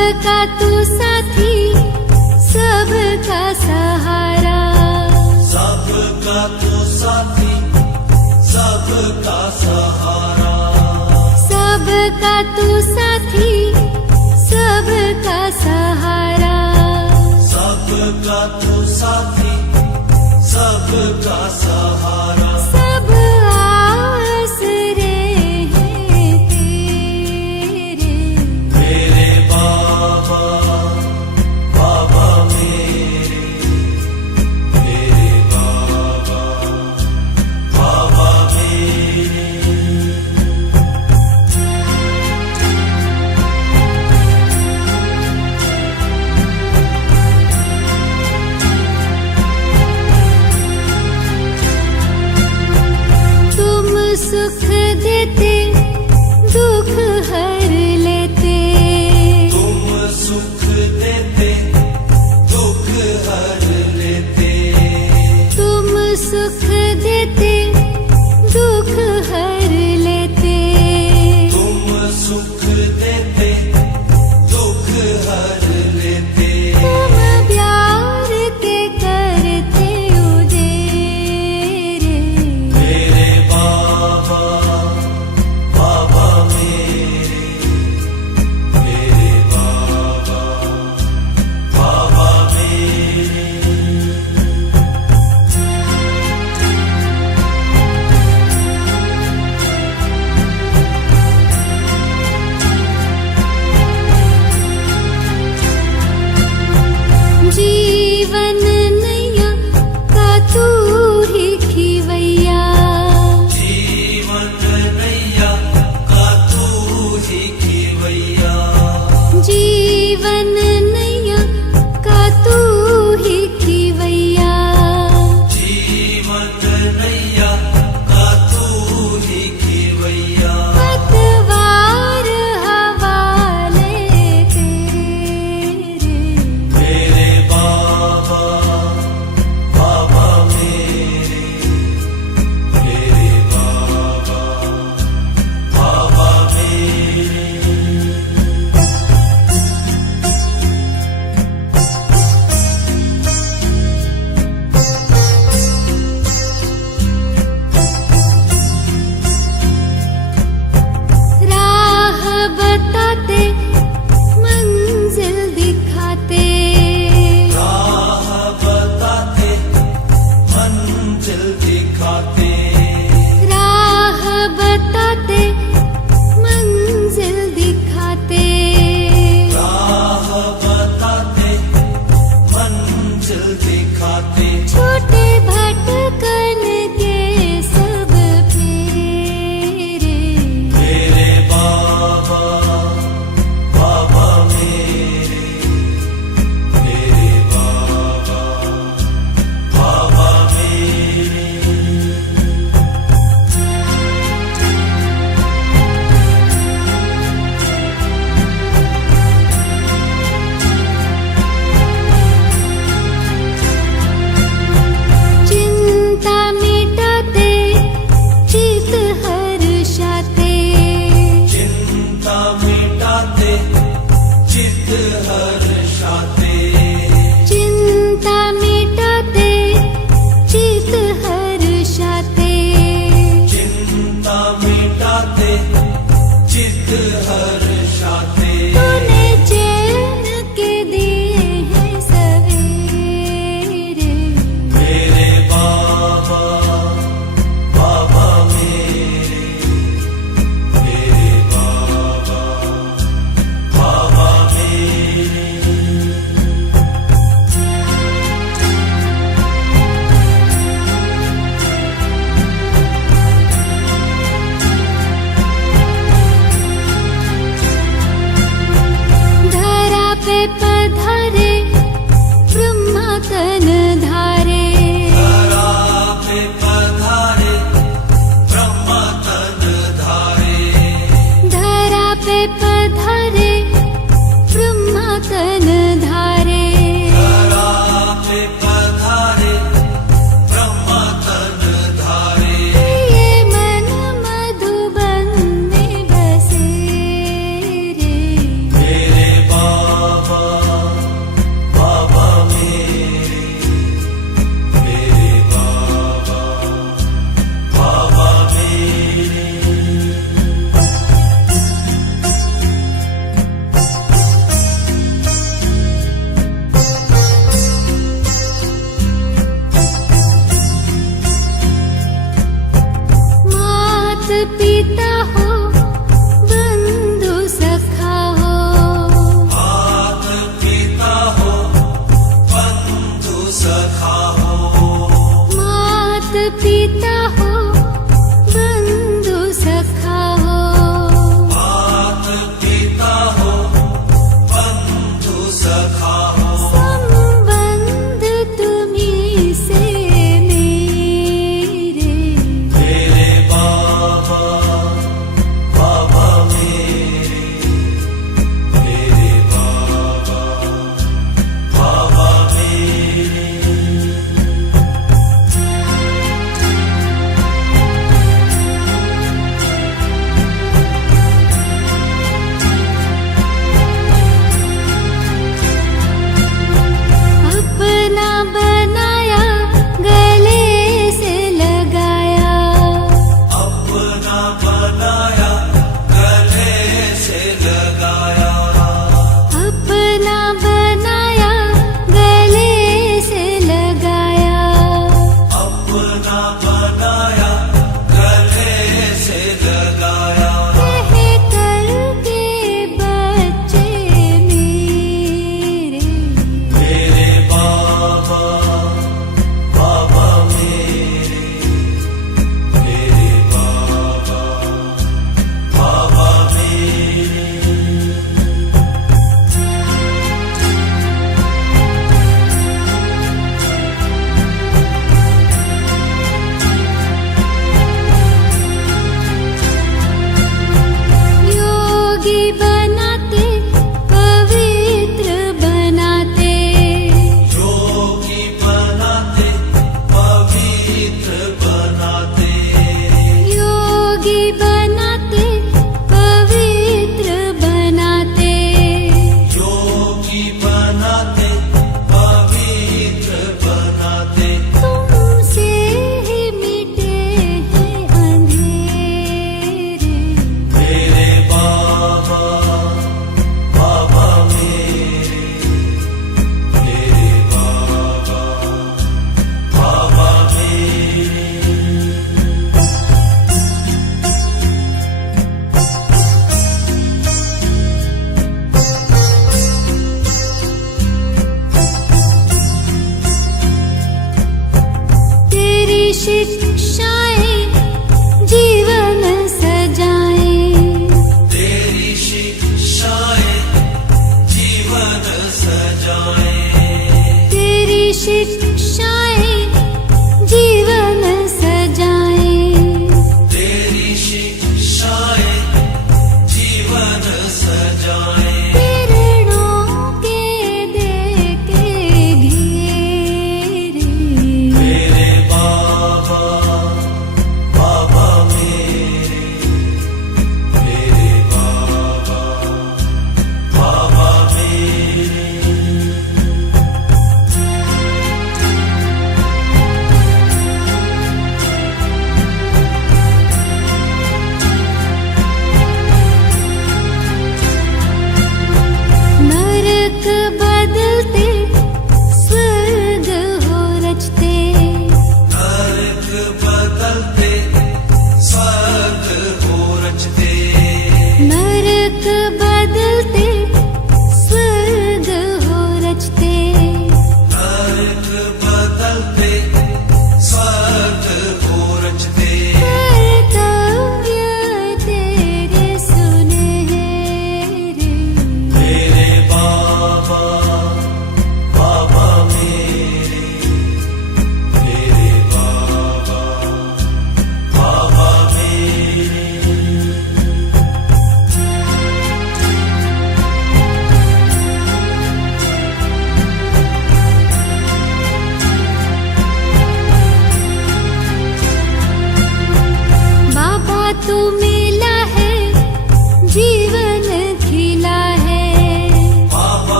सबका तू साथी, सबका सहारा, सबका तू साथी, सबका सहारा, सबका तू साथी, सबका सहारा, सबका तू साथी, सबका सहारा। सब आसरे हैं तेरे, मेरे बाबा, बाबा मेरे बाबा, बाबा मेरे।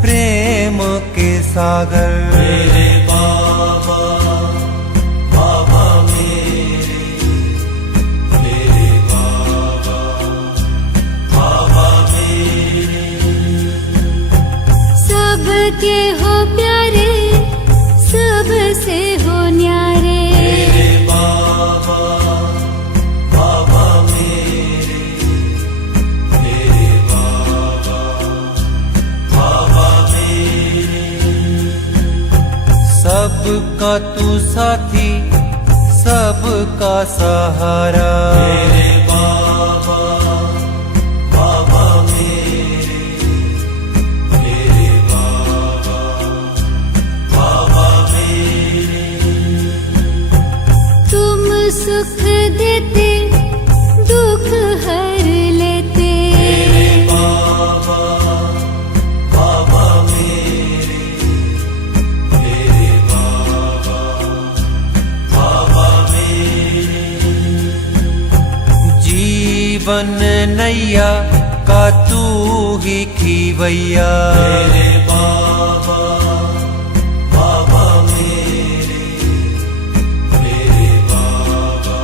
प्रेम के सागर। मेरे बाबा बाबा मेरे, मेरे बाबा बाबा मेरे। सबके हो प्यारे, सबसे हो न्यारे। मेरे बाबा बाबा मेरे, मेरे बाबा बाबा मेरे। सबका तू साथी, सबका सहारा। मेरे बाबा बाबा मेरे, मेरे बाबा बाबा मेरे। तुम सुख देते, दुख हर लेते। मेरे बाबा बाबा मेरे, मेरे बाबा बाबा मेरे। जीवन नैया का तू ही खीवैया। मेरे बाबा बाबा मेरे, मेरे बाबा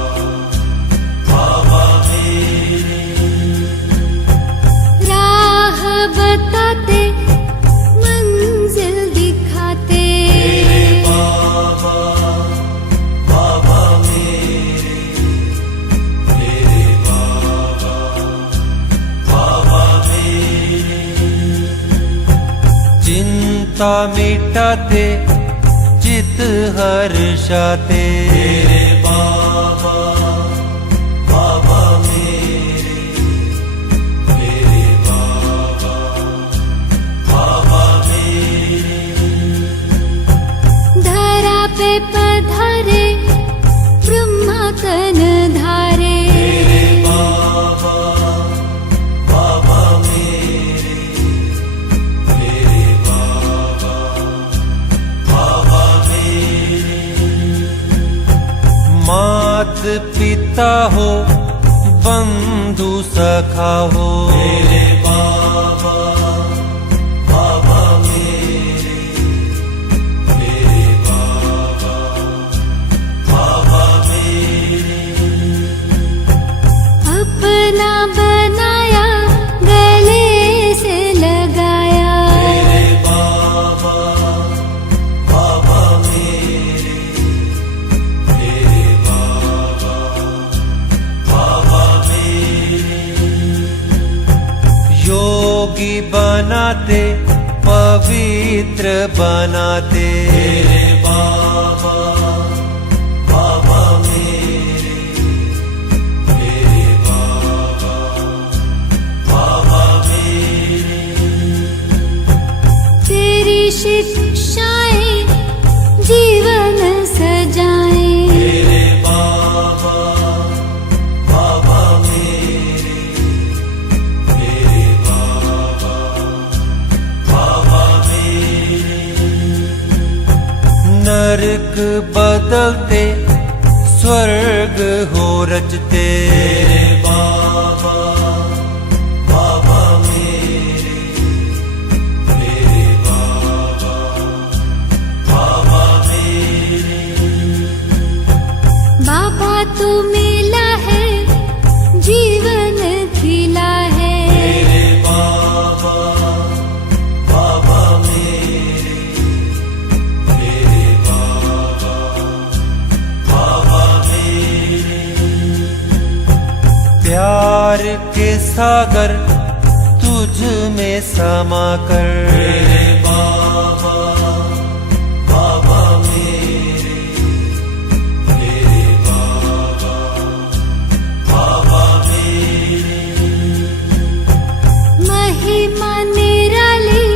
बाबा मेरे। राह बताते, मंजिल दिखाते। मेरे बाबा बाबा मेरे, मेरे बाबा बाबा मेरे। चिंता मिटाते, चित हर्षाते। मेरे बाबा बाबा मेरे, मेरे बाबा बाबा मेरे। धरा पे पधारे, ब्रह्मा तन धारे। मेरे बाबा बाबा मेरे, मेरे बाबा बाबा मेरे। मात पिता हो, बंधु सखा हो। मेरे बाबा बाबा मेरे, मेरे बाबा बाबा मेरे। अपना बनाया, गले से लगाया। मेरे बाबा बाबा मेरे, मेरे बाबा बाबा मेरे। योगी बनाते, पवित्र बनाते। मेरे बाबा बाबा मेरे, मेरे बाबा बाबा मेरे। तेरी शिक्षाएं जीवन सजाएं। मेरे बाबा बाबा मेरे, मेरे बाबा बाबा मेरे। नरक बदलते, स्वर्ग हो रचते। मेरे बाबा बाबा मेरे, मेरे बाबा बाबा मेरे। बाबा तू मिला है, जीवन खिला है। मेरे बाबा बाबा मेरे, मेरे बाबा बाबा मेरे। प्यार के सागर तुझ में समा कर। मेरे बाबा बाबा मेरे, मेरे बाबा बाबा मेरे। महिमा निराली,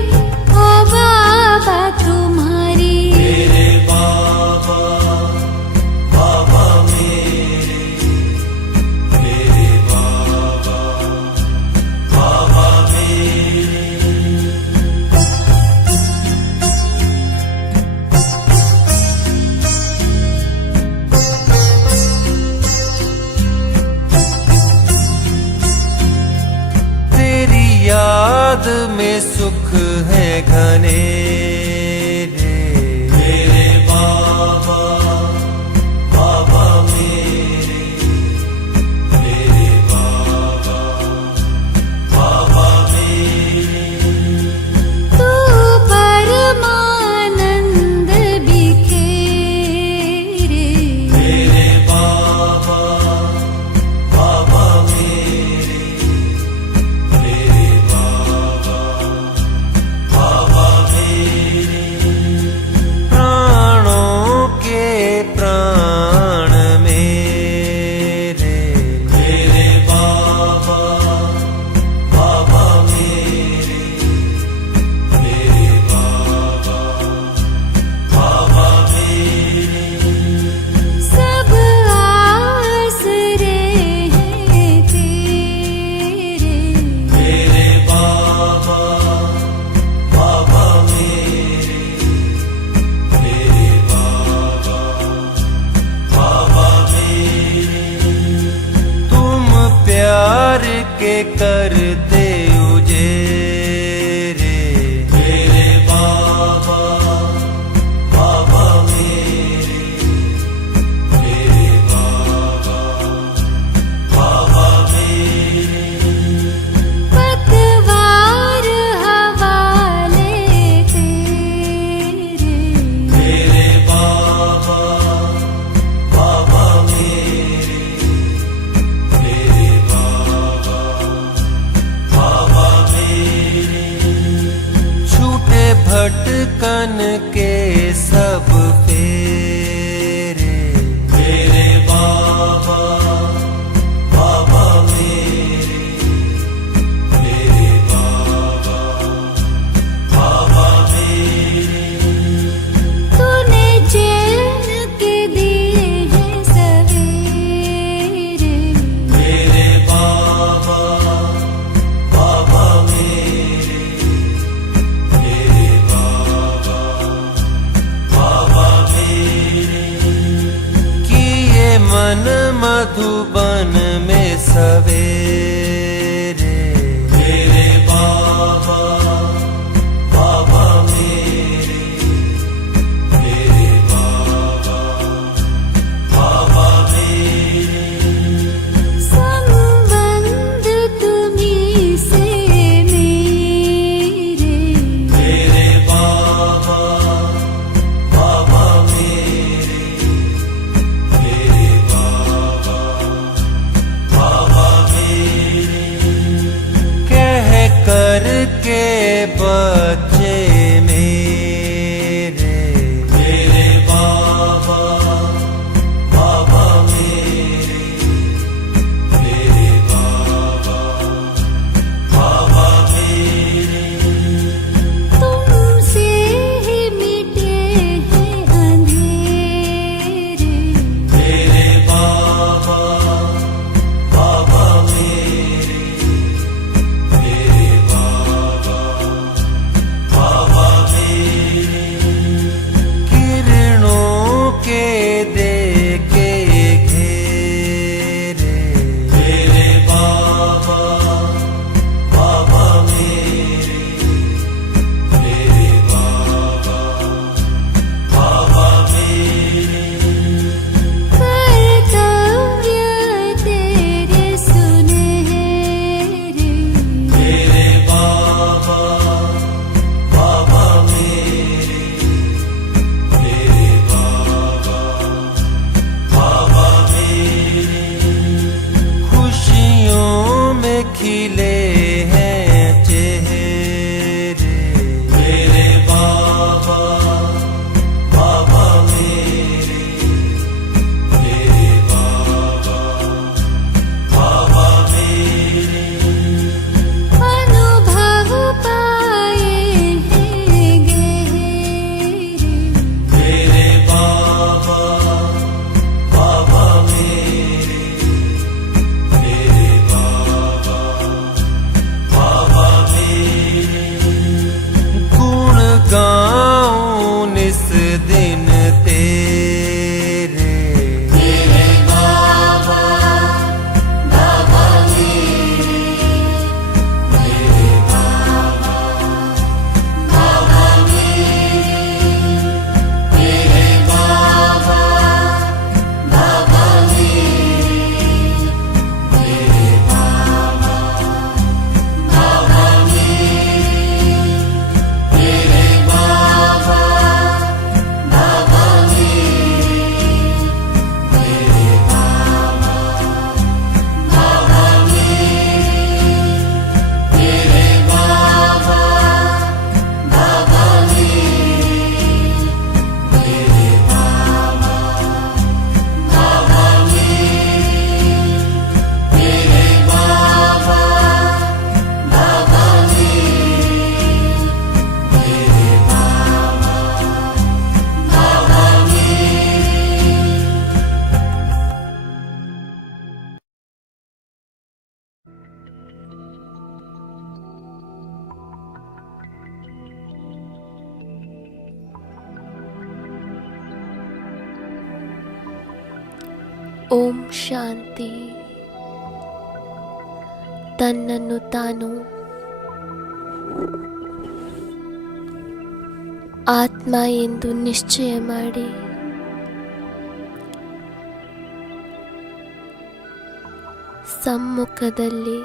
ओ बाबा तुम्हारी। मेरे बाबा बाबा मेरे, मेरे बाबा बाबा मेरे। याद में सुख है घने रे। मेरे बाबा बाबा मेरे, मेरे बाबा बाबा मेरे। तू परमानंद बिखेरे, मेरे बाबा बाबा मेरे, मेरे बाबा बाबा मेरे। प्राणों के प्राण मेरे। मेरे बाबा बाबा मेरे, मेरे बाबा बाबा मेरे। सब आसरे हैं तेरे, मेरे बाबा बाबा मेरे, मेरे बाबा बाबा मेरे। तुम प्यार के करते उजेरे। मेरे बाबा बाबा मेरे, मेरे बाबा बाबा मेरे। पतवार हवाले तेरे, मेरे बाबा बाबा मेरे, मेरे बाबा बाबा मेरे। छूटे भटकन के सब फेरे। मेरे बाबा बाबा मेरे, मेरे बाबा बाबा मेरे। तूने चैन के दिए हैं सवेरे, मेरे बाबा बाबा मेरे, मेरे बाबा बाबा मेरे। किए मन मधुबन में सवेरे। मेरे बाबा बाबा मेरे, मेरे बाबा बाबा मेरे। संबंध तुम्हीं से मेरे, मेरे बाबा बाबा मेरे, मेरे बाबा बाबा मेरे। ಓಂ ಶಾಂತಿ. ತನ್ನನ್ನು ತಾನು ಆತ್ಮ ಎಂದು ನಿಶ್ಚಯ ಮಾಡಿ ಸಮ್ಮುಖದಲ್ಲಿ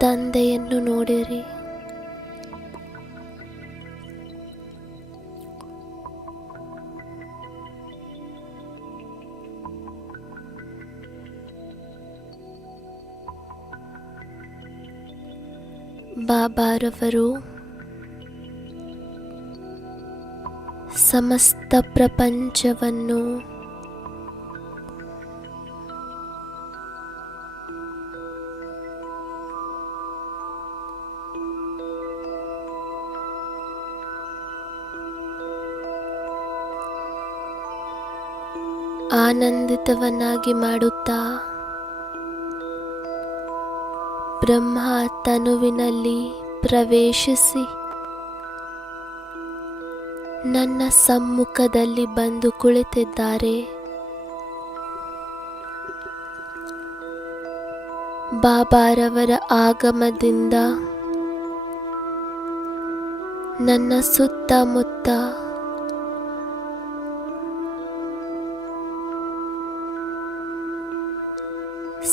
ತಂದೆಯನ್ನು ನೋಡಿರಿ. ಬಾಬಾರವರು ಸಮಸ್ತ ಪ್ರಪಂಚವನ್ನು ಆನಂದಿತವನ್ನಾಗಿ ಮಾಡುತ್ತಾ ಬ್ರಹ್ಮ ತನುವಿನಲ್ಲಿ ಪ್ರವೇಶಿಸಿ ನನ್ನ ಸಮ್ಮುಖದಲ್ಲಿ ಬಂದು ಕುಳಿತಿದ್ದಾರೆ. ಬಾಬಾರವರ ಆಗಮನದಿಂದ ನನ್ನ ಸುತ್ತಮುತ್ತ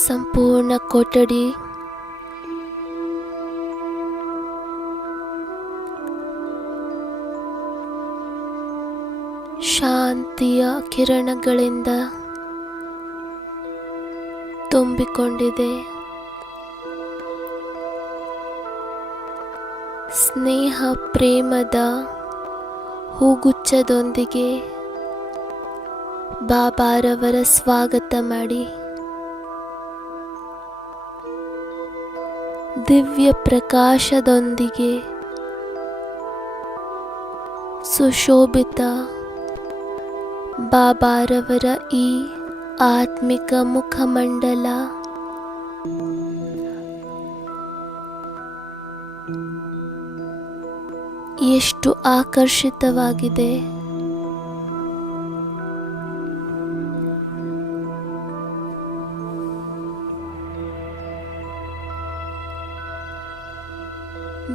ಸಂಪೂರ್ಣ ಕೊಠಡಿ ಶಾಂತಿಯ ಕಿರಣಗಳಿಂದ ತುಂಬಿಕೊಂಡಿದೆ. ಸ್ನೇಹ ಪ್ರೇಮದ ಹೂಗುಚ್ಛದೊಂದಿಗೆ ಬಾಬಾರವರ ಸ್ವಾಗತ ಮಾಡಿ ದಿವ್ಯ ಪ್ರಕಾಶದೊಂದಿಗೆ ಸುಶೋಭಿತ ಬಾಬಾರವರ ಈ ಆತ್ಮಿಕ ಮುಖಮಂಡಲ ಎಷ್ಟು ಆಕರ್ಷಿತವಾಗಿದೆ.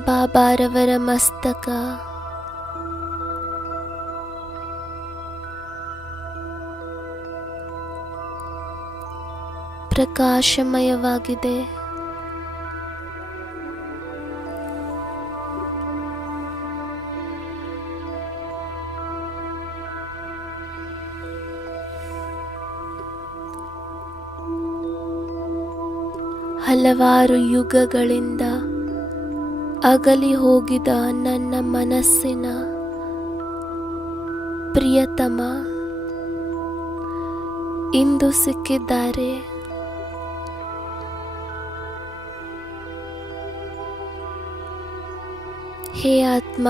ಬಾಬಾರವರ ಮಸ್ತಕ ಪ್ರಕಾಶಮಯವಾಗಿದೆ. ಹಲವಾರು ಯುಗಗಳಿಂದ ಅಗಲಿ ಹೋಗಿದ ನನ್ನ ಮನಸ್ಸಿನ ಪ್ರಿಯತಮ ಇಂದು ಸಿಕ್ಕಿದ್ದಾರೆ. ಹೇ ಆತ್ಮ,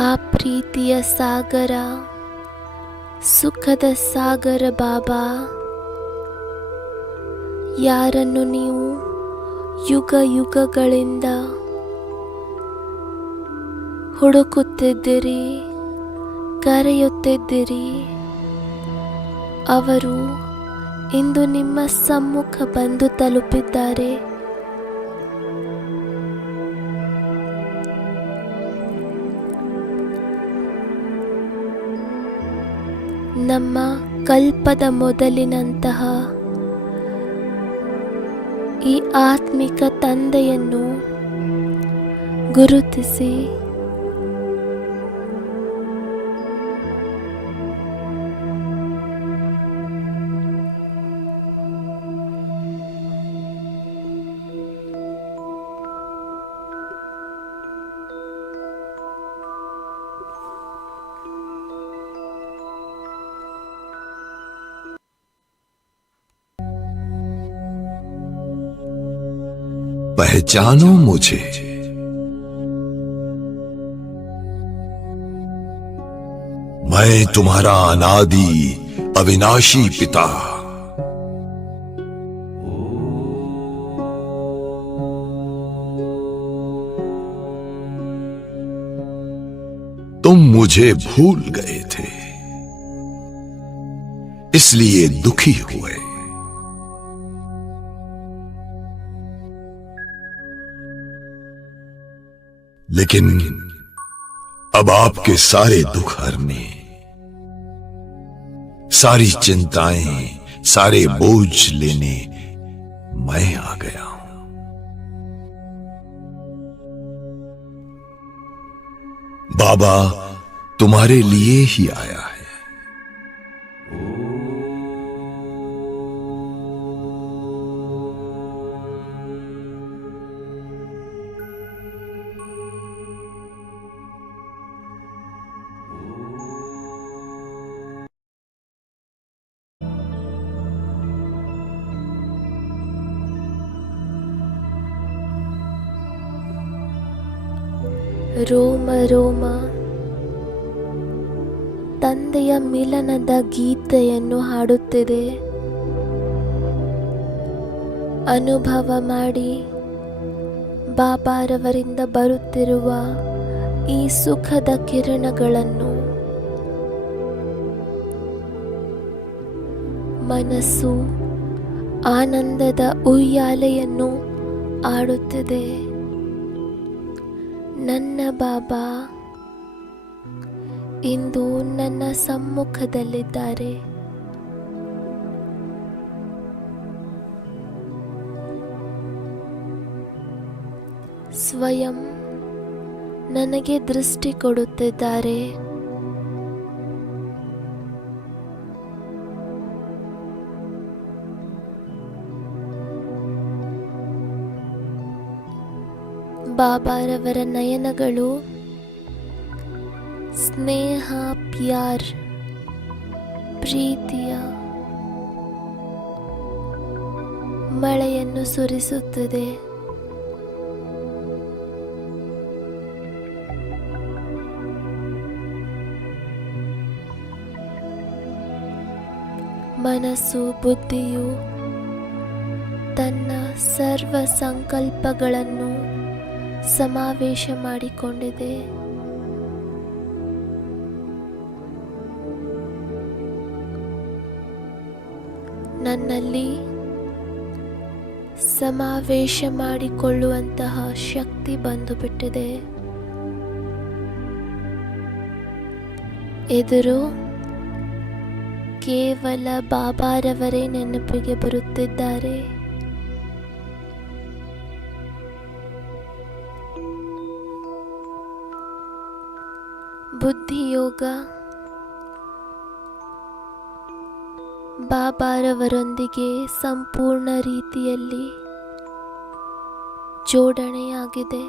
ಆ ಪ್ರೀತಿಯ ಸಾಗರ, ಸುಖದ ಸಾಗರ ಬಾಬಾ, ಯಾರನ್ನು ನೀವು ಯುಗ ಯುಗಗಳಿಂದ ಹುಡುಕುತ್ತಿದ್ದೀರಿ, ಕರೆಯುತ್ತಿದ್ದೀರಿ, ಅವರು ಇಂದು ನಿಮ್ಮ ಸಮ್ಮುಖ ಬಂದು ತಲುಪಿದ್ದಾರೆ. ನಮ್ಮ ಕಲ್ಪದ ಮೊದಲಿನಂತಹ ಈ ಆತ್ಮಿಕ ತಂದೆಯನ್ನು ಗುರುತಿಸಿ पहचानो मुझे। मैं तुम्हारा अनादि अविनाशी पिता। तुम मुझे भूल गए थे। इसलिए दुखी हुए। लेकिन अब आपके सारे दुख हरने, सारी चिंताएं, सारे बोझ लेने मैं आ गया हूं। बाबा तुम्हारे लिए ही आया है। ರೋಮ ರೋಮ ತಂದೆಯ ಮಿಲನದ ಗೀತೆಯನ್ನು ಹಾಡುತ್ತಿದೆ. ಅನುಭವ ಮಾಡಿ ಬಾಬಾರವರಿಂದ ಬರುತ್ತಿರುವ ಈ ಸುಖದ ಕಿರಣಗಳನ್ನು ಮನಸ್ಸು ಆನಂದದ ಉಯ್ಯಾಲೆಯನ್ನು ಆಡುತ್ತಿದೆ. ನನ್ನ ಬಾಬಾ ಇಂದು ನನ್ನ ಸಮ್ಮುಖದಲ್ಲಿದ್ದಾರೆ. ಸ್ವಯಂ ನನಗೆ ದೃಷ್ಟಿ ಕೊಡುತ್ತಿದ್ದಾರೆ. ಬಾಬಾರವರ ನಯನಗಳು ಸ್ನೇಹ, ಪ್ಯಾರ್, ಪ್ರೀತಿಯ ಮಳೆಯನ್ನು ಸುರಿಸುತ್ತದೆ. ಮನಸ್ಸು, ಬುದ್ಧಿಯು ತನ್ನ ಸರ್ವ ಸಂಕಲ್ಪಗಳನ್ನು ಸಮಾವೇಶ ಮಾಡಿಕೊಂಡಿದೆ. ನನ್ನಲ್ಲಿ ಸಮಾವೇಶ ಮಾಡಿಕೊಳ್ಳುವಂತಹ ಶಕ್ತಿ ಬಂದು ಬಿಟ್ಟಿದೆ. ಎದುರು ಕೇವಲ ಬಾಬಾರವರೇ ನೆನಪಿಗೆ ಬರುತ್ತಿದ್ದಾರೆ. ಬುದ್ಧಿಯೋಗ ಬಾಬಾರವರೊಂದಿಗೆ ಸಂಪೂರ್ಣ ರೀತಿಯಲ್ಲಿ ಜೋಡಣೆಯಾಗಿದೆ.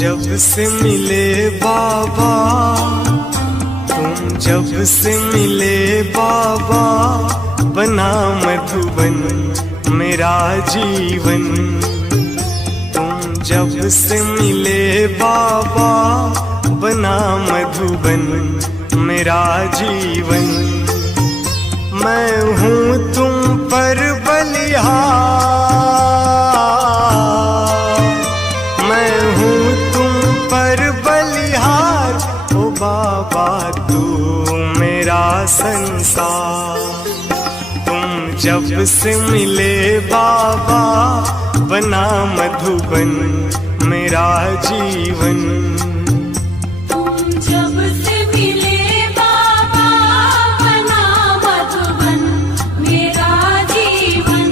जब से मिले बाबा, तुम जब से मिले बाबा, बना मधुबन मेरा जीवन। तुम जब से मिले बाबा, बना मधुबन मेरा जीवन। मैं हूँ तुम पर बलिहार, बाबा तू मेरा संसार। तुम जब से मिले बाबा, बना मधुबन मेरा जीवन। तुम जब से मिले बाबा, बना मधुबन मेरा जीवन।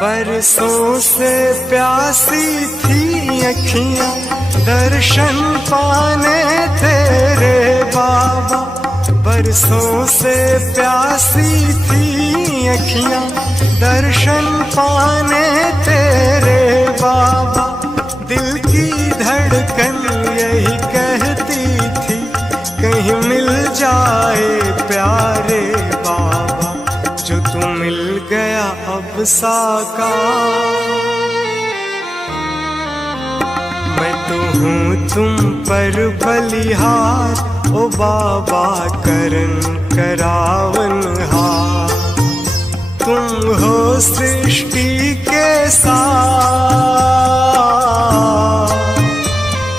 बरसों से प्यासी थी अखियां दर्शन पाने तेरे बाबा। बरसों से प्यासी थी अखियां दर्शन पाने तेरे बाबा। दिल की धड़कन यही कहती थी, कहीं मिल जाए प्यारे बाबा, जो तू मिल गया अब साकार। मैं तो हूँ तुम पर बलिहार, ओ बाबा करन करावनहार। तुम हो सृष्टि के साथ,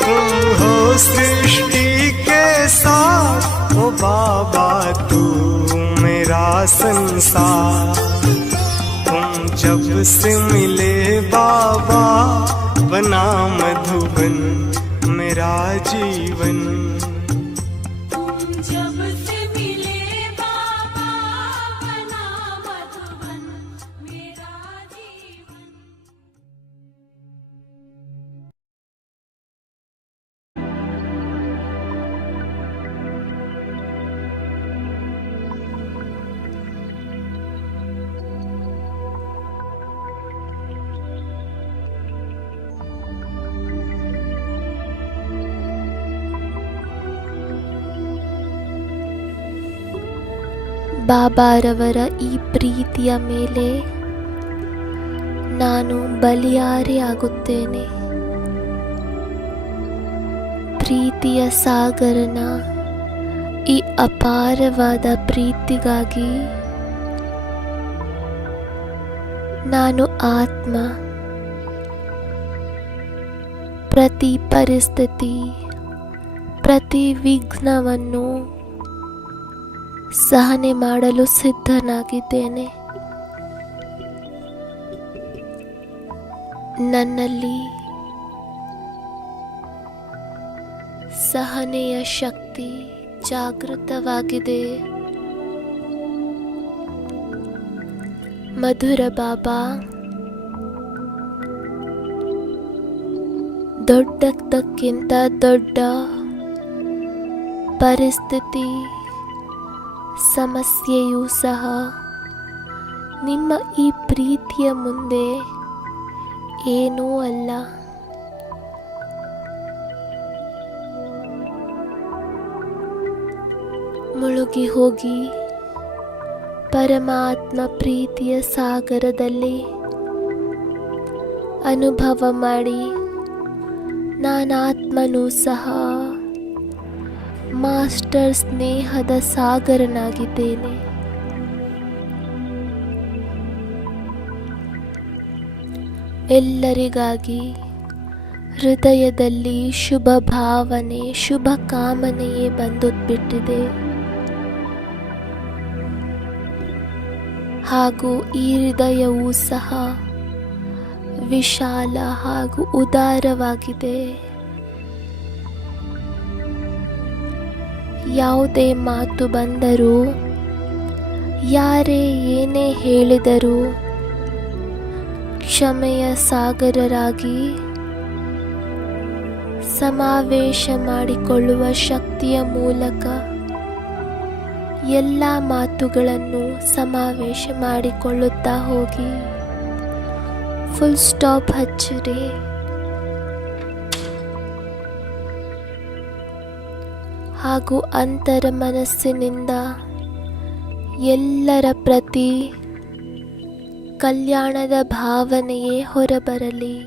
तुम हो सृष्टि के साथ, ओ बाबा तू मेरा संसार। तुम जब से मिले बाबा, बना मधुबन मेरा जीवन। जब से मिले बाबा, बना मधुबन मेरा जीवन। ಬಾಬಾರವರ ಈ ಪ್ರೀತಿಯ ಮೇಲೆ ನಾನು ಬಲಿಯಾರಿ ಆಗುತ್ತೇನೆ. ಪ್ರೀತಿಯ ಸಾಗರನ ಈ ಅಪಾರವಾದ ಪ್ರೀತಿಗಾಗಿ ನಾನು ಆತ್ಮ ಪ್ರತಿ ಪರಿಸ್ಥಿತಿ, ಪ್ರತಿ ವಿಘ್ನವನ್ನು ಸಹನೆ ಮಾಡಲು ಸಿದ್ಧನಾಗಿದ್ದೇನೆ. ನನ್ನಲ್ಲಿ ಸಹನೆಯ ಶಕ್ತಿ ಜಾಗೃತವಾಗಿದೆ. ಮಧುರ ಬಾಬಾ, ದೊಡ್ಡದಕ್ಕಿಂತ ದೊಡ್ಡ ಪರಿಸ್ಥಿತಿ, ಸಮಸ್ಯೆಯೂ ಸಹ ನಿಮ್ಮ ಈ ಪ್ರೀತಿಯ ಮುಂದೆ ಏನೂ ಅಲ್ಲ. ಮುಳುಗಿ ಹೋಗಿ ಪರಮಾತ್ಮ ಪ್ರೀತಿಯ ಸಾಗರದಲ್ಲಿ ಅನುಭವ ಮಾಡಿ, ನಾನಾತ್ಮನೂ ಸಹ ಮಾಸ್ಟರ್ ಸ್ನೇಹದ ಸಾಗರನಾಗಿದ್ದೇನೆ. ಎಲ್ಲರಿಗಾಗಿ ಹೃದಯದಲ್ಲಿ ಶುಭ ಭಾವನೆ, ಶುಭ ಕಾಮನೆಯೇ ಬಂದುಬಿಟ್ಟಿದೆ. ಹಾಗೂ ಈ ಹೃದಯವೂ ಸಹ ವಿಶಾಲ ಹಾಗೂ ಉದಾರವಾಗಿದೆ. ಯಾವುದೇ ಮಾತು ಬಂದರೂ, ಯಾರೇ ಏನೇ ಹೇಳಿದರೂ ಕ್ಷಮೆಯ ಸಾಗರರಾಗಿ ಸಮಾವೇಶ ಮಾಡಿಕೊಳ್ಳುವ ಶಕ್ತಿಯ ಮೂಲಕ ಎಲ್ಲ ಮಾತುಗಳನ್ನು ಸಮಾವೇಶ ಮಾಡಿಕೊಳ್ಳುತ್ತಾ ಹೋಗಿ ಫುಲ್ ಸ್ಟಾಪ್ ಹಚ್ಚಿರಿ. ಹಾಗೂ ಅಂತರ ಮನಸ್ಸಿನಿಂದ ಎಲ್ಲರ ಪ್ರತಿ ಕಲ್ಯಾಣದ ಭಾವನೆಯೇ ಹೊರಬರಲಿ.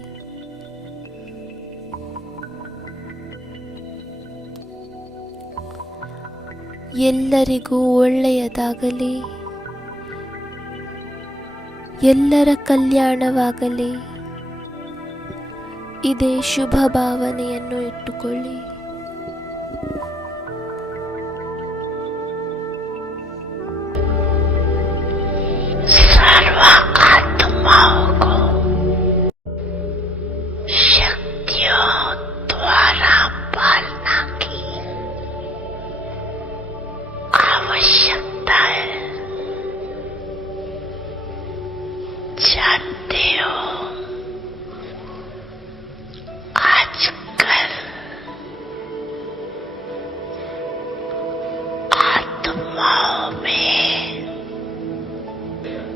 ಎಲ್ಲರಿಗೂ ಒಳ್ಳೆಯದಾಗಲಿ, ಎಲ್ಲರ ಕಲ್ಯಾಣವಾಗಲಿ. ಇದೇ ಶುಭ ಭಾವನೆಯನ್ನು ಇಟ್ಟುಕೊಳ್ಳಿ.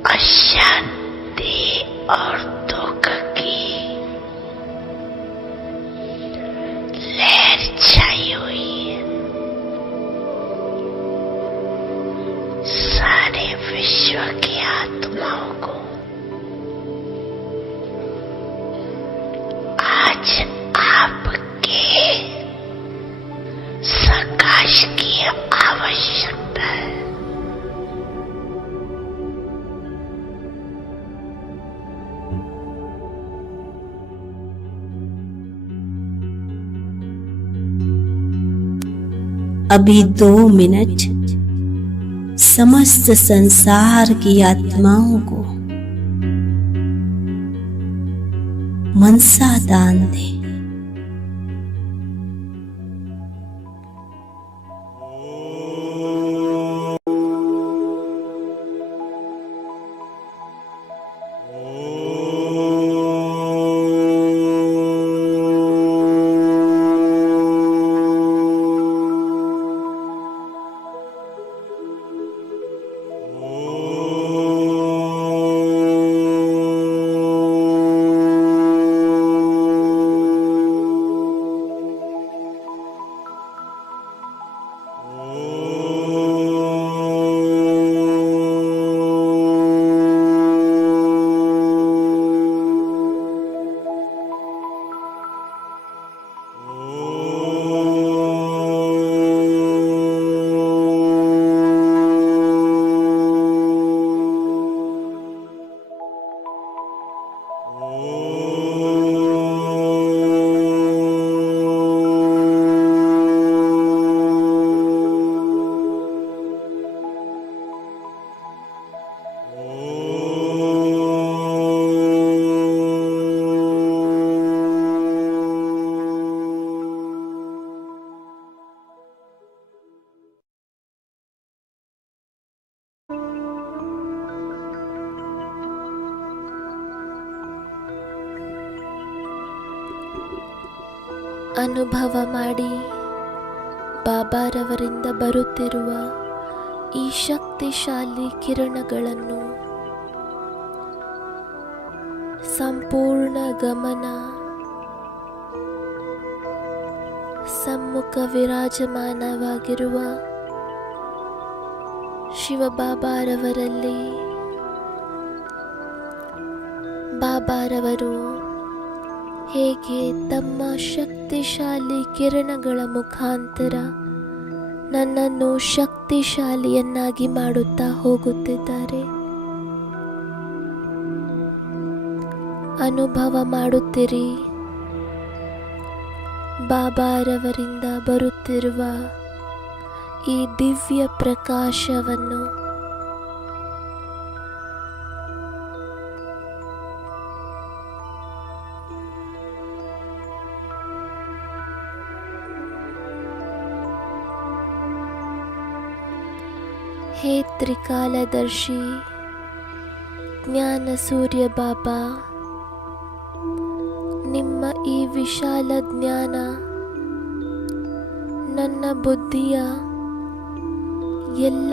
अशांति और दुख की विश्व की आत्माओं को आज आपके प्रकाश की आवश्यकता है। अभी 2 मिनट समस्त संसार की आत्माओं को मनसा दान दे। ಅನುಭವ ಮಾಡಿ ಬಾಬಾರವರಿಂದ ಬರುತ್ತಿರುವ ಈ ಶಕ್ತಿಶಾಲಿ ಕಿರಣಗಳನ್ನು ಸಂಪೂರ್ಣ ಗಮನ ಸಮ್ಮುಖ ವಿರಾಜಮಾನವಾಗಿರುವ ಶಿವಬಾಬಾರವರಲ್ಲಿ ಬಾಬಾರವರು ಹೇಗೆ ತಮ್ಮ ಶಕ್ತಿಶಾಲಿ ಕಿರಣಗಳ ಮುಖಾಂತರ ನನ್ನನ್ನು ಶಕ್ತಿಶಾಲಿಯನ್ನಾಗಿ ಮಾಡುತ್ತಾ ಹೋಗುತ್ತಿದ್ದಾರೆ. ಅನುಭವ ಮಾಡುತ್ತಿರಿ. ಬಾಬಾರವರಿಂದ ಬರುತ್ತಿರುವ ಈ ದಿವ್ಯ ಪ್ರಕಾಶವನ್ನು ಹೇ ತ್ರಿಕಾಲದರ್ಶಿ ಜ್ಞಾನ ಸೂರ್ಯ ಬಾಬಾ, ನಿಮ್ಮ ಈ ವಿಶಾಲ ಜ್ಞಾನ ನನ್ನ ಬುದ್ಧಿಯ ಎಲ್ಲ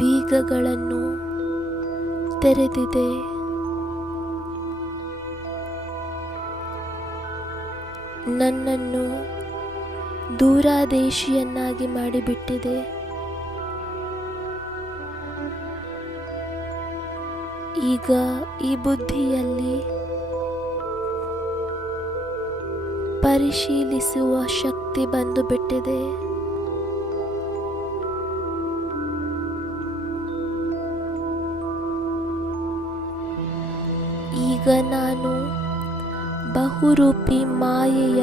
ಬೀಗಗಳನ್ನು ತೆರೆದಿದೆ. ನನ್ನನ್ನು ದೂರಾದೇಶಿಯನ್ನಾಗಿ ಮಾಡಿಬಿಟ್ಟಿದೆ. ಈಗ ಈ ಬುದ್ಧಿಯಲ್ಲಿ ಪರಿಶೀಲಿಸುವ ಶಕ್ತಿ ಬಂದು ಬಿಟ್ಟಿದೆ. ಈಗ ನಾನು ಬಹುರೂಪಿ ಮಾಯೆಯ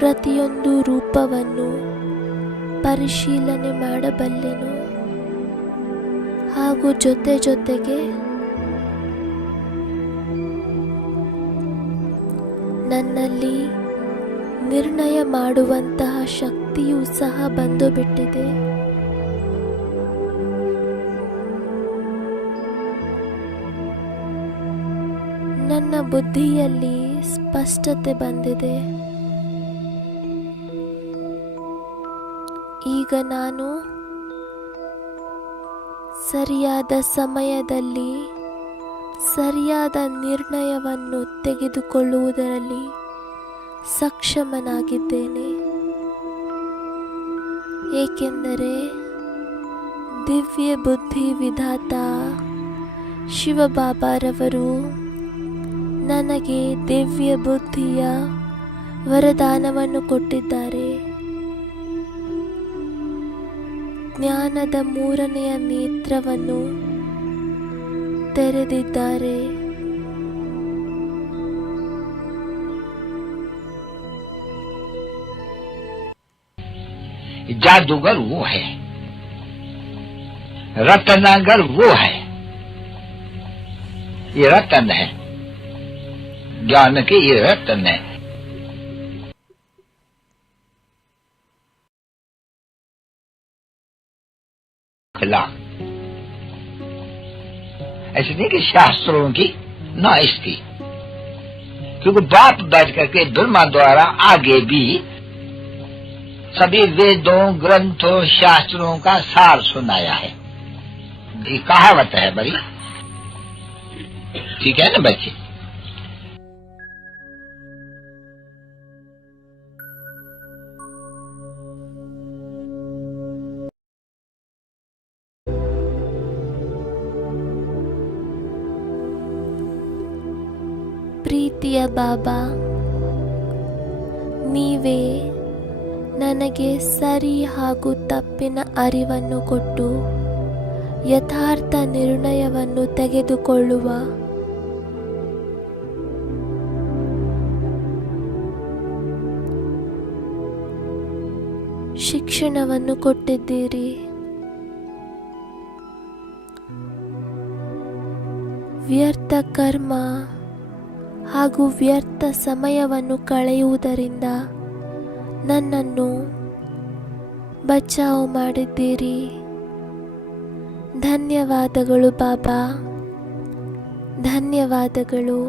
ಪ್ರತಿಯೊಂದು ರೂಪವನ್ನು ಪರಿಶೀಲನೆ ಮಾಡಬಲ್ಲೆನು. ಹಾಗೂ ಜೊತೆಗೆ ನನ್ನಲ್ಲಿ ನಿರ್ಣಯ ಮಾಡುವಂತಹ ಶಕ್ತಿಯೂ ಸಹ ಬಂದು ಬಿಟ್ಟಿದೆ. ನನ್ನ ಬುದ್ಧಿಯಲ್ಲಿ ಸ್ಪಷ್ಟತೆ ಬಂದಿದೆ. ಈಗ ನಾನು ಸರಿಯಾದ ಸಮಯದಲ್ಲಿ ಸರಿಯಾದ ನಿರ್ಣಯವನ್ನು ತೆಗೆದುಕೊಳ್ಳುವುದರಲ್ಲಿ ಸಕ್ಷಮನಾಗಿದ್ದೇನೆ. ಏಕೆಂದರೆ ದಿವ್ಯ ಬುದ್ಧಿ ವಿಧಾತ ಶಿವಬಾಬಾರವರು ನನಗೆ ದಿವ್ಯ ಬುದ್ಧಿಯ ವರದಾನವನ್ನು ಕೊಟ್ಟಿದ್ದಾರೆ. ಜ್ಞಾನದ ಮೂರನೆಯ ನೇತ್ರವನ್ನು ತೆರೆದಿದ್ದಾರೆ. जादूगर वो है, रत्नागर वो है। ये रतन है, ज्ञान के ये रतन है। खिला ऐसे नहीं कि शास्त्रों की ना इसकी, क्योंकि बाप बैठ करके ब्रह्मा द्वारा आगे भी सभी वेदों ग्रंथों शास्त्रों का सार सुनाया है। ये कहावत है बड़ी, ठीक है ना बच्चे। ಪ್ರೀತಿಯ ಬಾಬಾ, ನೀವೇ ನನಗೆ ಸರಿ ಹಾಗೂ ತಪ್ಪಿನ ಅರಿವನ್ನು ಕೊಟ್ಟು ಯಥಾರ್ಥ ನಿರ್ಣಯವನ್ನು ತೆಗೆದುಕೊಳ್ಳುವ ಶಿಕ್ಷಣವನ್ನು ಕೊಟ್ಟಿದ್ದೀರಿ. ವ್ಯರ್ಥ ಕರ್ಮ ಹಾಗೂ ವ್ಯರ್ಥ ಸಮಯವನ್ನು ಕಳೆಯುವುದರಿಂದ ನನ್ನನ್ನು ಬಚಾವು ಮಾಡಿದ್ದೀರಿ. ಧನ್ಯವಾದಗಳು ಬಾಬಾ, ಧನ್ಯವಾದಗಳು.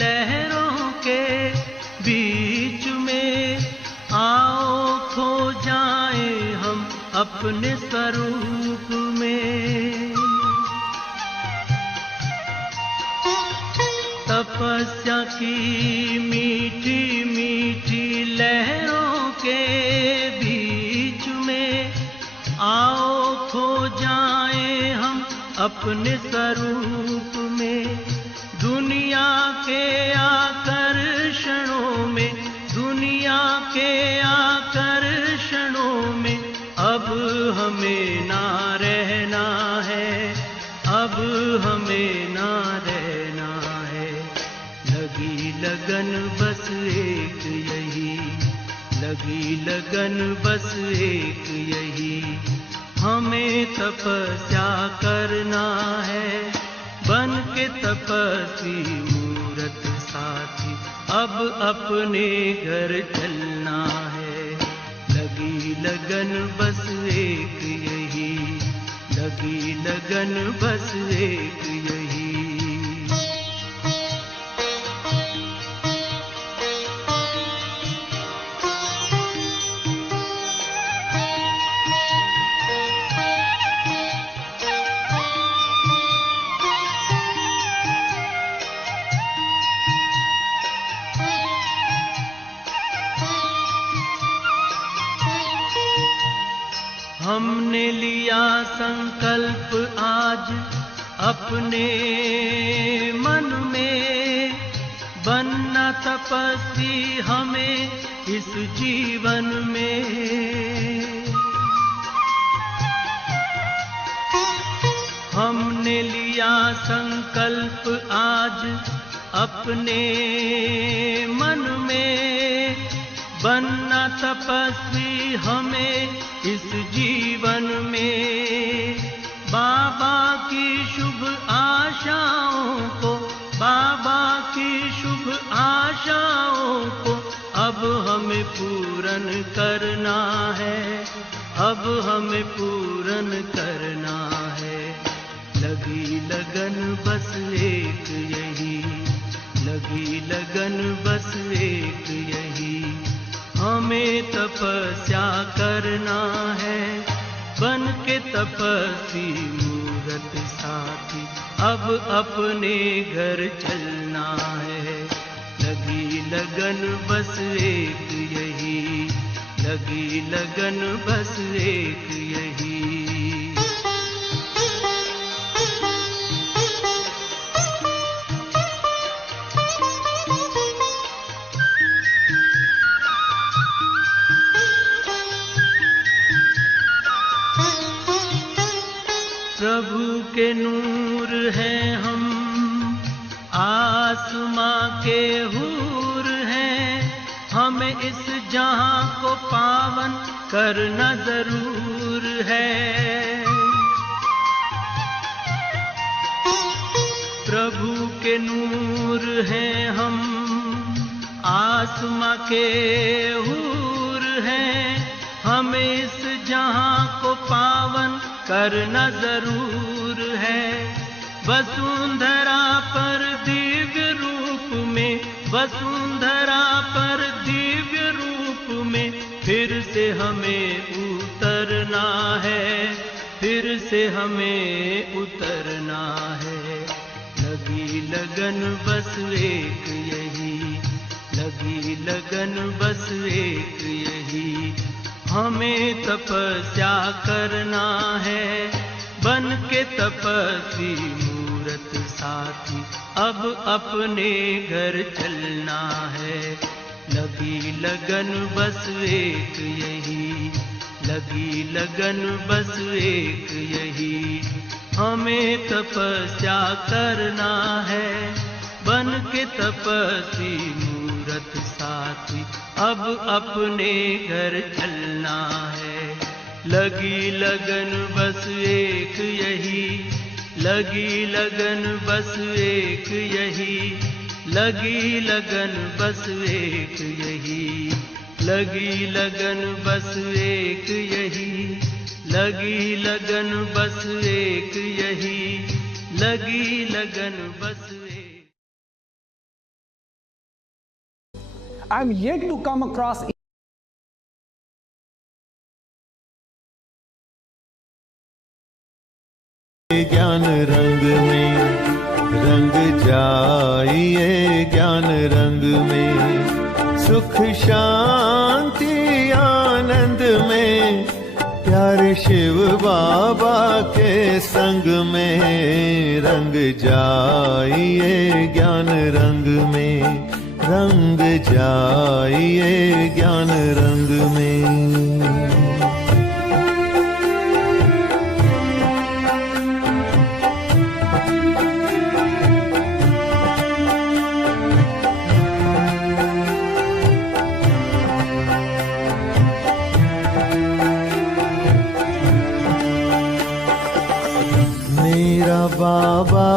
लहरों के बीच में आओ खो जाए हम अपने स्वरूप में। तपस्या की मीठी मीठी लहरों के बीच में आओ खो जाए हम अपने स्वरूप में। दुनिया के आकर्षणों में, दुनिया के आकर्षणों में अब हमें ना रहना है, अब हमें ना रहना है। लगी लगन बस एक यही, लगी लगन बस एक यही, हमें तपस्या करना है, बन के तपस्वी मूरत साथी, अब अपने घर चलना है। लगी लगन बस एक यही, लगी लगन बस एक यही। हमने लिया संकल्प आज अपने मन में, बनना तपस्वी हमें इस जीवन में। हमने लिया संकल्प आज अपने मन में, बनना तपस्वी हमें इस जीवन में। बाबा की शुभ आशाओं को, बाबा की शुभ आशाओं को अब हमें पूर्ण करना है, अब हमें पूर्ण करना है। लगी लगन बस एक यही, लगी लगन बस एक यही, हमें तपस्या करना है, बन के तपस्वी मूरत साथी, अब अपने घर चलना है। लगी लगन बस एक यही, लगी लगन बस एक यही। प्रभु के नूर हैं हम, आसमां के हूर हैं, हमें इस जहां को पावन करना जरूर है। प्रभु के नूर हैं हम, आसमां के हूर हैं, हमें इस जहां को पावन करना जरूर है। वसुंधरा पर दिव्य रूप में, वसुंधरा पर दिव्य रूप में फिर से हमें उतरना है, फिर से हमें उतरना है। लगी लगन बस एक यही, लगी लगन बस एक यही, हमें तपस्या करना है, बन के तपस्वी मूरत साथी, अब अपने घर चलना है। लगी लगन बस एक यही, लगी लगन बस एक यही, हमें तपस्या करना है, बन के तपस्वी मूरत साथी, अब अपने घर चलना है। लगी लगन बस एक यही, लगी लगन बस एक यही, लगी लगन बस एक यही, लगी लगन बस एक यही, लगी लगन बस एक यही, लगी लगन बस एक। I'm yet to come across ज्ञान रंग में रंग जाइए, ज्ञान रंग में सुख शांति आनंद में, प्यारे शिव बाबा के संग में रंग जाइए, ज्ञान रंग में रंग जाइए, ज्ञान रंग में। बाबा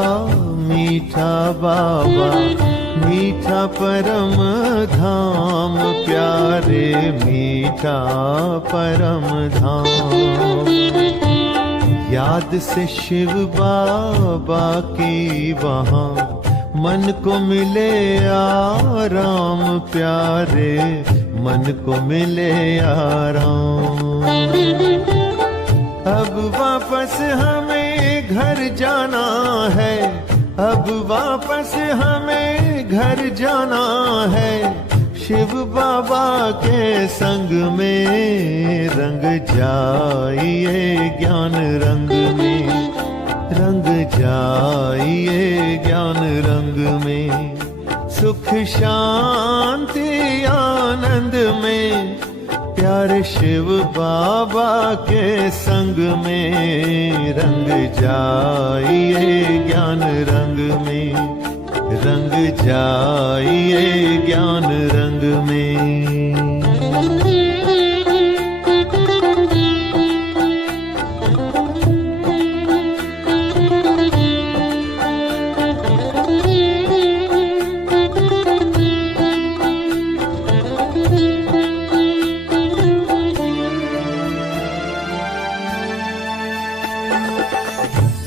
मीठा बाबा, मीठा परम धाम, प्यारे मीठा परम धाम। याद से शिव बाबा की वहाँ मन को मिले आराम, प्यारे मन को मिले आराम। अब वापस हमें घर जाना है, अब वापस हमें घर जाना है, शिव बाबा के संग में। रंग जाइए ज्ञान रंग में, रंग जाइए ज्ञान रंग में, सुख शांति आनंद में, प्यारे शिव बाबा के संग में। रंग जाइए ज्ञान रंग में, रंग जाइए ज्ञान रंग में।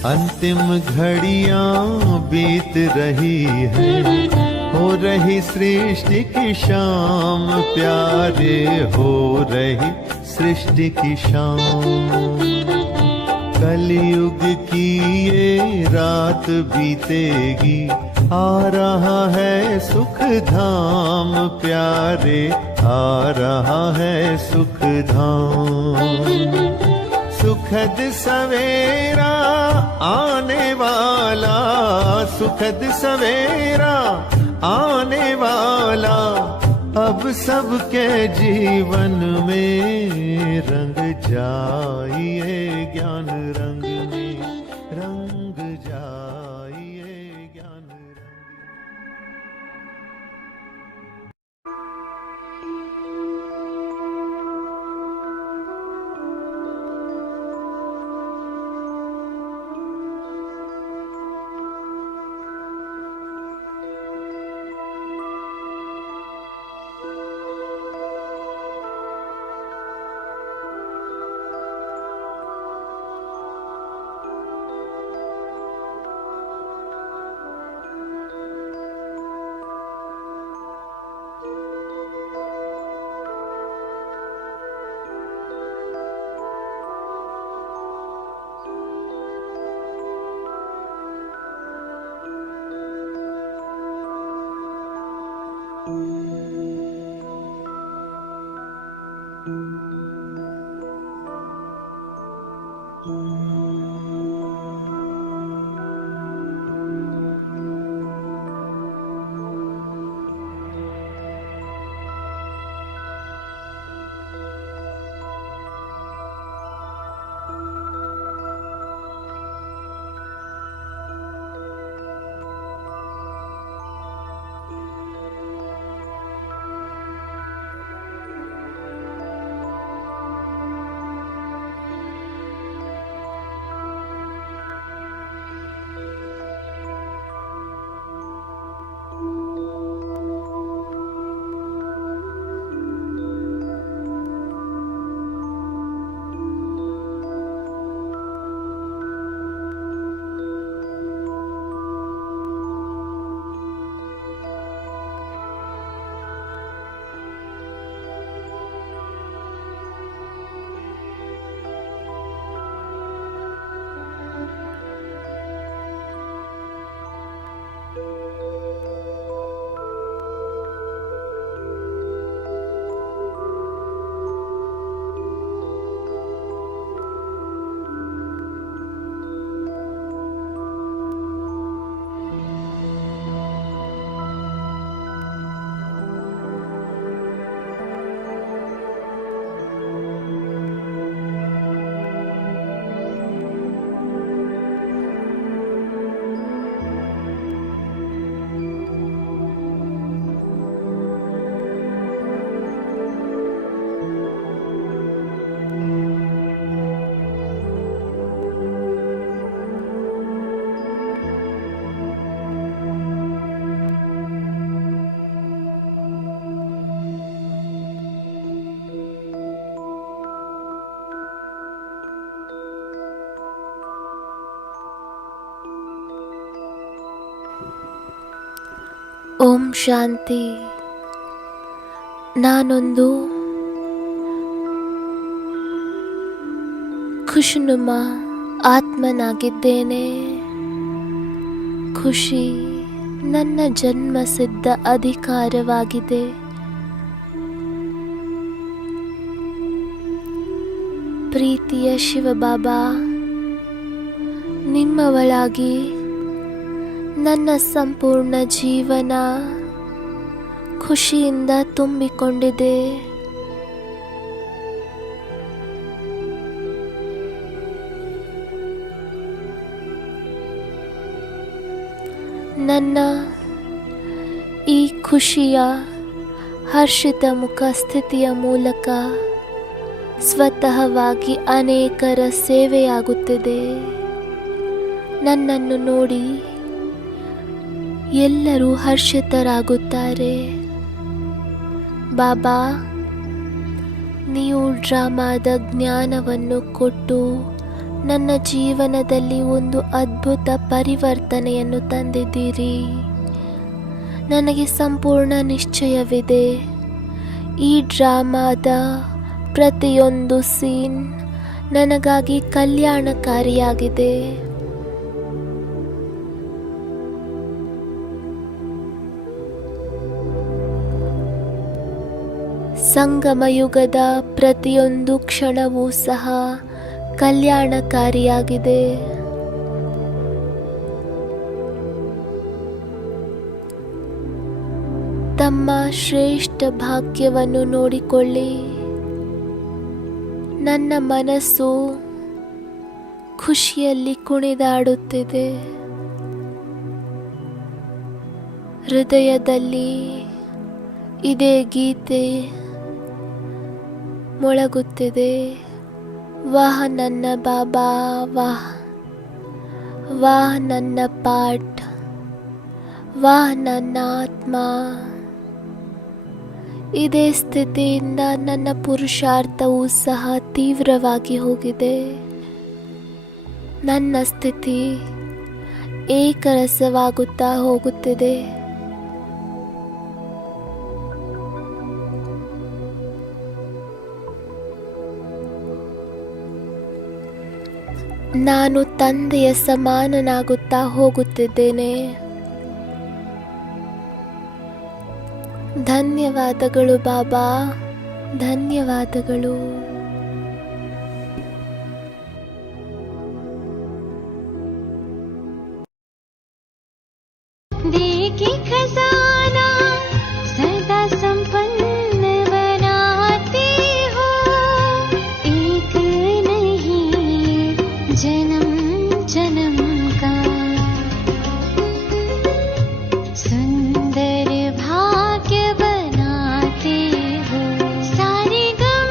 अंतिम घड़ियां बीत रही है, हो रही सृष्टि की शाम, प्यारे हो रही सृष्टि की शाम। कलयुग की ये रात बीतेगी, आ रहा है सुख धाम, प्यारे आ रहा है सुख धाम। सुखद सवेरा आने वाला, सुखद सवेरा आने वाला, अब सबके जीवन में। रंग जाइए ज्ञान रंग में, रंग जाइए ज्ञान रंग। ಶಾಂತಿ. ನಾನೊಂದು ಖುಷನುಮ ಆತ್ಮನಾಗಿದ್ದೇನೆ. ಖುಷಿ ನನ್ನ ಜನ್ಮಸಿದ್ಧ ಅಧಿಕಾರವಾಗಿದೆ. ಪ್ರೀತಿಯ ಶಿವಬಾಬಾ, ನಿಮ್ಮವಳಾಗಿ ನನ್ನ ಸಂಪೂರ್ಣ ಜೀವನ ಖುಷಿಯಿಂದ ತುಂಬಿಕೊಂಡಿದೆ. ನನ್ನ ಈ ಖುಷಿಯ ಹರ್ಷಿತ ಮುಖ ಸ್ಥಿತಿಯ ಮೂಲಕ ಸ್ವತಃವಾಗಿ ಅನೇಕರ ಸೇವೆಯಾಗುತ್ತಿದೆ. ನನ್ನನ್ನು ನೋಡಿ ಎಲ್ಲರೂ ಹರ್ಷಿತರಾಗುತ್ತಾರೆ. ಬಾಬಾ, ನೀವು ಡ್ರಾಮಾದ ಜ್ಞಾನವನ್ನು ಕೊಟ್ಟು ನನ್ನ ಜೀವನದಲ್ಲಿ ಒಂದು ಅದ್ಭುತ ಪರಿವರ್ತನೆಯನ್ನು ತಂದಿದ್ದೀರಿ. ನನಗೆ ಸಂಪೂರ್ಣ ನಿಶ್ಚಯವಿದೆ, ಈ ಡ್ರಾಮಾದ ಪ್ರತಿಯೊಂದು ಸೀನ್ ನನಗಾಗಿ ಕಲ್ಯಾಣಕಾರಿಯಾಗಿದೆ. ಸಂಗಮಯುಗದ ಪ್ರತಿಯೊಂದು ಕ್ಷಣವೂ ಸಹ ಕಲ್ಯಾಣಕಾರಿಯಾಗಿದೆ. ತಮ್ಮ ಶ್ರೇಷ್ಠ ಭಾಗ್ಯವನ್ನು ನೋಡಿಕೊಳ್ಳಿ. ನನ್ನ ಮನಸ್ಸು ಖುಷಿಯಲ್ಲಿ ಕುಣಿದಾಡುತ್ತಿದೆ. ಹೃದಯದಲ್ಲಿ ಇದೇ ಗೀತೆ ಮೊಳಗುತ್ತಿದೆ. ವಾಹ್ ನನ್ನ ಬಾಬಾ, ವಾಹ್ ವಾಹ್ ನನ್ನ ಪಾಠ, ವಾಹ್ ನನ್ನ ಆತ್ಮ. ಇದೇ ಸ್ಥಿತಿಯಿಂದ ನನ್ನ ಪುರುಷಾರ್ಥವೂ ಸಹ ತೀವ್ರವಾಗಿ ಹೋಗಿದೆ. ನನ್ನ ಸ್ಥಿತಿ ಏಕರಸವಾಗುತ್ತಾ ಹೋಗುತ್ತಿದೆ. ನಾನು ತಂದೆಯ ಸಮಾನನಾಗುತ್ತಾ ಹೋಗುತ್ತಿದ್ದೇನೆ. ಧನ್ಯವಾದಗಳು ಬಾಬಾ, ಧನ್ಯವಾದಗಳು. देके खजाना सदा संपन्न बनाते हो, एक नहीं जन्म जन्म का सुंदर भाग्य बनाते हो। सारे गम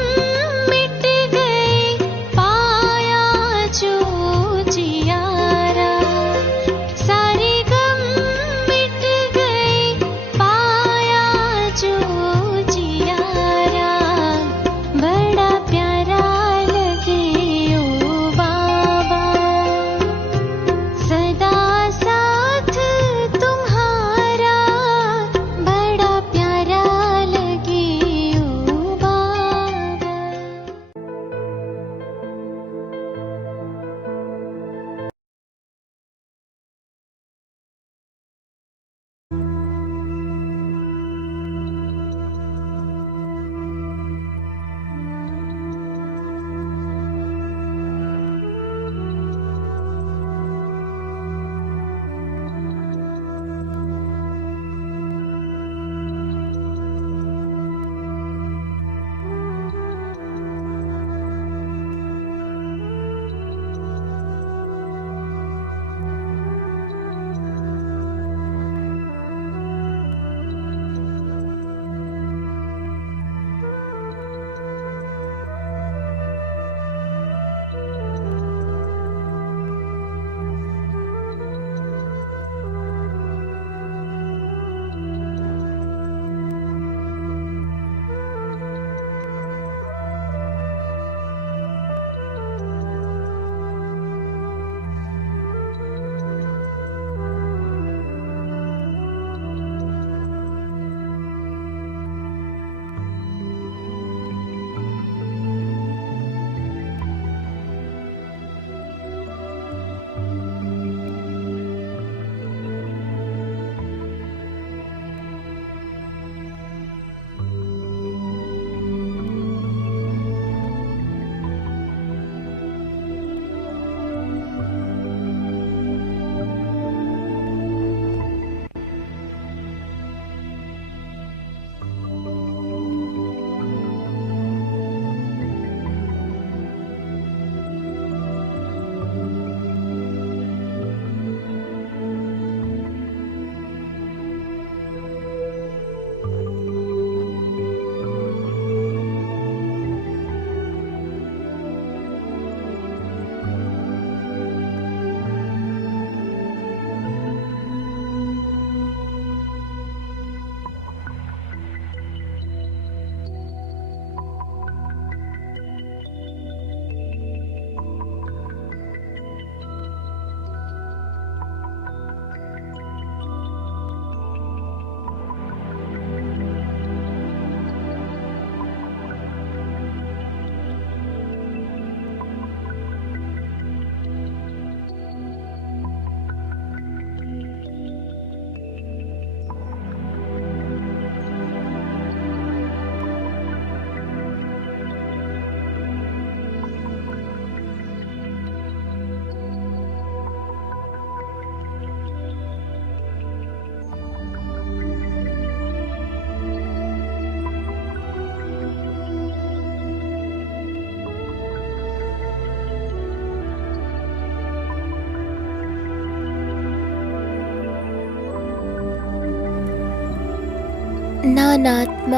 ನಾನಾತ್ಮ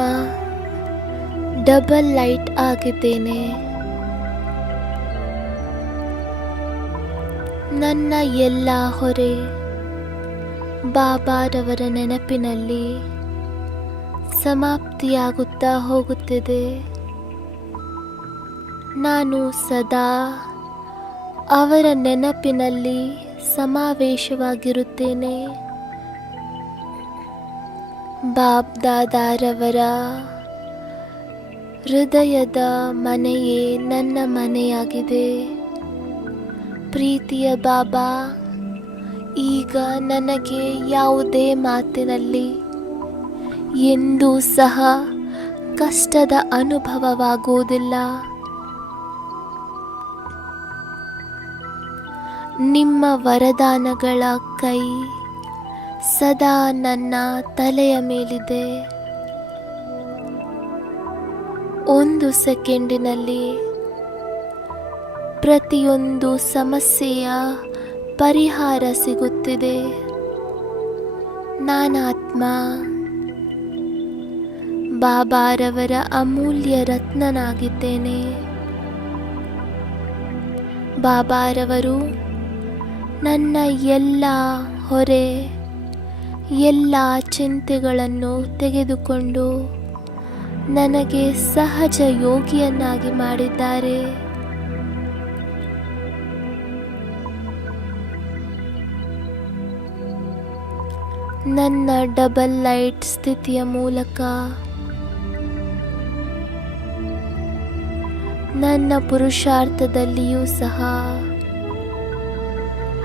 ಡಬಲ್ ಲೈಟ್ ಆಗಿದ್ದೇನೆ. ನನ್ನ ಎಲ್ಲ ಹೊರೆ ಬಾಬಾರವರ ನೆನಪಿನಲ್ಲಿ ಸಮಾಪ್ತಿಯಾಗುತ್ತಾ ಹೋಗುತ್ತಿದೆ. ನಾನು ಸದಾ ಅವರ ನೆನಪಿನಲ್ಲಿ ಸಮಾವೇಶವಾಗಿರುತ್ತೇನೆ. ಬಾಬ್ ದಾದಾರವರ ಹೃದಯದ ಮನೆಯೇ ನನ್ನ ಮನೆಯಾಗಿದೆ. ಪ್ರೀತಿಯ ಬಾಬಾ, ಈಗ ನನಗೆ ಯಾವುದೇ ಮಾತಿನಲ್ಲಿ ಎಂದೂ ಸಹ ಕಷ್ಟದ ಅನುಭವವಾಗುವುದಿಲ್ಲ. ನಿಮ್ಮ ವರದಾನಗಳ ಕೈ ಸದಾ ನನ್ನ ತಲೆಯ ಮೇಲಿದೆ. ಒಂದು ಸೆಕೆಂಡಿನಲ್ಲಿ ಪ್ರತಿಯೊಂದು ಸಮಸ್ಯೆಯ ಪರಿಹಾರ ಸಿಗುತ್ತಿದೆ. ನಾನಾತ್ಮ ಬಾಬಾರವರ ಅಮೂಲ್ಯ ರತ್ನನಾಗಿದ್ದೇನೆ. ಬಾಬಾರವರು ನನ್ನ ಎಲ್ಲ ಹೊರೆ, ಎಲ್ಲ ಚಿಂತೆಗಳನ್ನು ತೆಗೆದುಕೊಂಡು ನನಗೆ ಸಹಜ ಯೋಗಿಯನ್ನಾಗಿ ಮಾಡಿದ್ದಾರೆ. ನನ್ನ ಡಬಲ್ ಲೈಟ್ ಸ್ಥಿತಿಯ ಮೂಲಕ ನನ್ನ ಪುರುಷಾರ್ಥದಲ್ಲಿಯೂ ಸಹ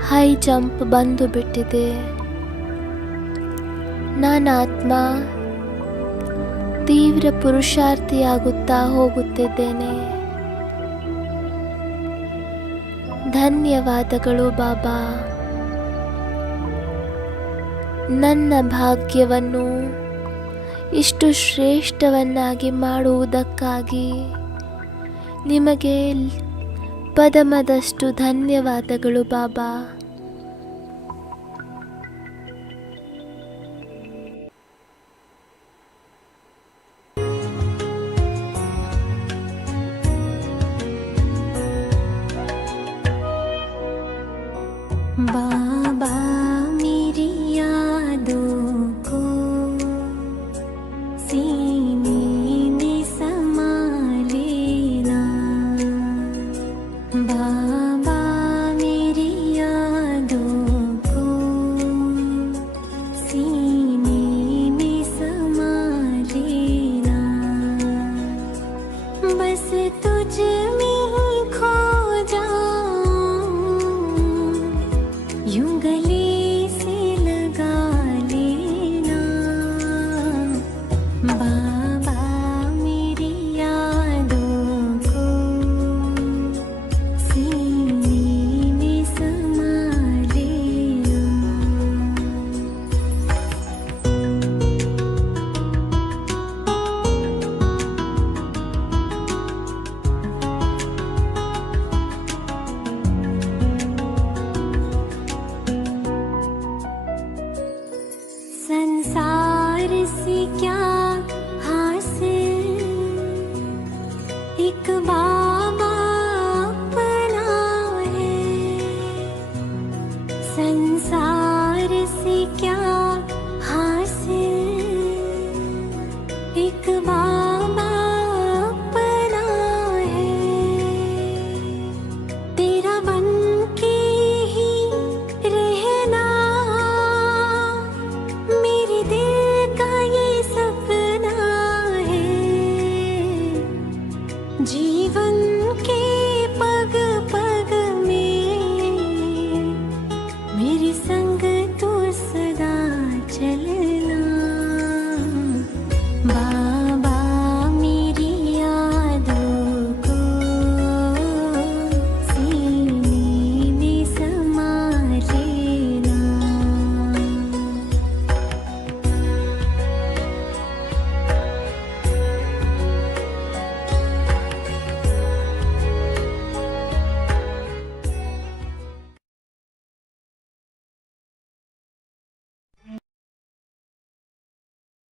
ಹೈ ಜಂಪ್ ಬಂದು ಬಿಟ್ಟಿದೆ. ನಾನಾತ್ಮ ತೀವ್ರ ಪುರುಷಾರ್ಥಿಯಾಗುತ್ತಾ ಹೋಗುತ್ತಿದ್ದೇನೆ. ಧನ್ಯವಾದಗಳು ಬಾಬಾ. ನನ್ನ ಭಾಗ್ಯವನ್ನು ಇಷ್ಟು ಶ್ರೇಷ್ಠವನ್ನಾಗಿ ಮಾಡುವುದಕ್ಕಾಗಿ ನಿಮಗೆ ಪದಮದಷ್ಟು ಧನ್ಯವಾದಗಳು ಬಾಬಾ.